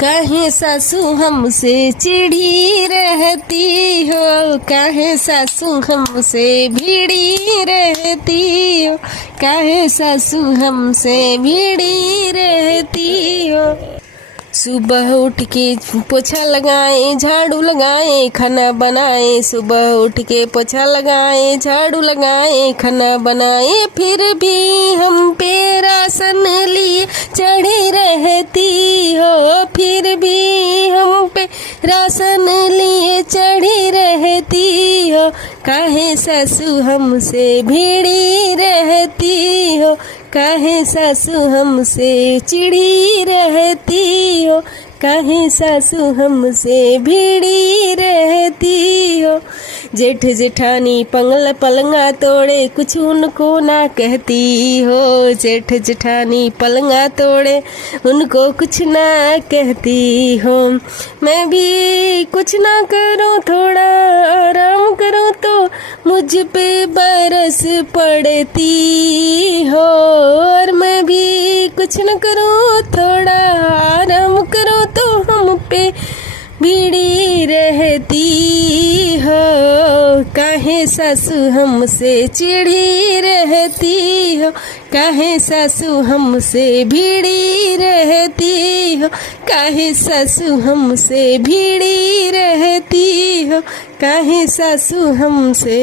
काहे सासू हमसे चिढ़ी रहती हो, काहे सासू हमसे भिड़ी रहती हो, काहे सासू हमसे भिड़ी रहती हो। सुबह उठ के पोछा लगाए झाड़ू लगाए खाना बनाए, सुबह उठ के पोछा लगाए झाड़ू लगाए खाना बनाए, फिर भी हम पे राशन लिए चढ़ी रहती हो, फिर भी हम पे राशन लिए चढ़ी रहती हो। काहे सासू हमसे भिड़ी रहती हो, काहे सासू हमसे चिढ़ी रहती हो, काहे सासू हमसे भिड़ी रहती हो। जेठ जेठानी पंगल पलंगा तोड़े कुछ उनको ना कहती हो, जेठ जेठानी पलंगा तोड़े उनको कुछ ना कहती हो। मैं भी कुछ ना करूं थोड़ा आराम करूं तो मुझ पे बरस पड़ती हो, और मैं भी कुछ न करूं थोड़ा आराम करूं तो हम पे भिड़ी रहती हो। काहे सासू हमसे चिढ़ी रहती हो, काहे सासू हमसे भिड़ी रहती हो, काहे सासू हमसे भिड़ी रहती हो, काहे सासू हमसे